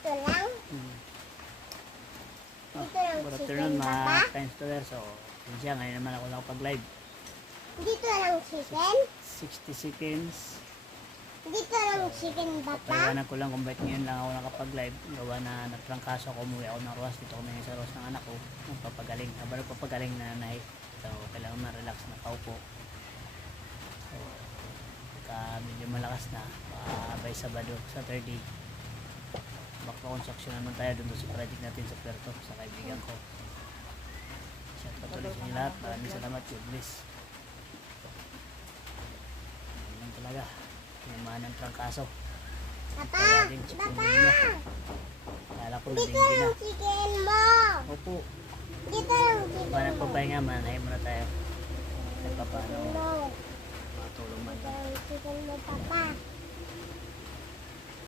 Dito lang? Oh, Dito lang good chicken, afternoon Papa? mga ka-installer. So, siya, ngayon naman ako nakapag-live. Dito lang chicken? 60 seconds. Dito lang chicken, Papa? Paliwanag ko lang kung bakit ngayon lang ako nakapag-live. Gawa na nagtrangkaso ako, umuwi ako ng ruwas. Dito ko na sa ruwas ng anak ko. Nagpapagaling. Habang nagpapagaling na nanay. So, kailangan na-relax na kaupo. So, medyo malakas na. By Sabado, Saturday. Magpa-construction naman tayo dun sa project natin sa Puerto sa kaibigan ko. Shout out ulit sa inyo lahat. Maraming salamat. God bless. Yan talaga. Tinamaan ng trangkaso. Papa! Papa! Kala ko Dito labing na. lang chicken mo! Opo. Dito lang chicken Ba mo! nagpapahinga, manahin muna tayo. Kahit pa paano No. matulong man. Dito lang chicken mo, Papa.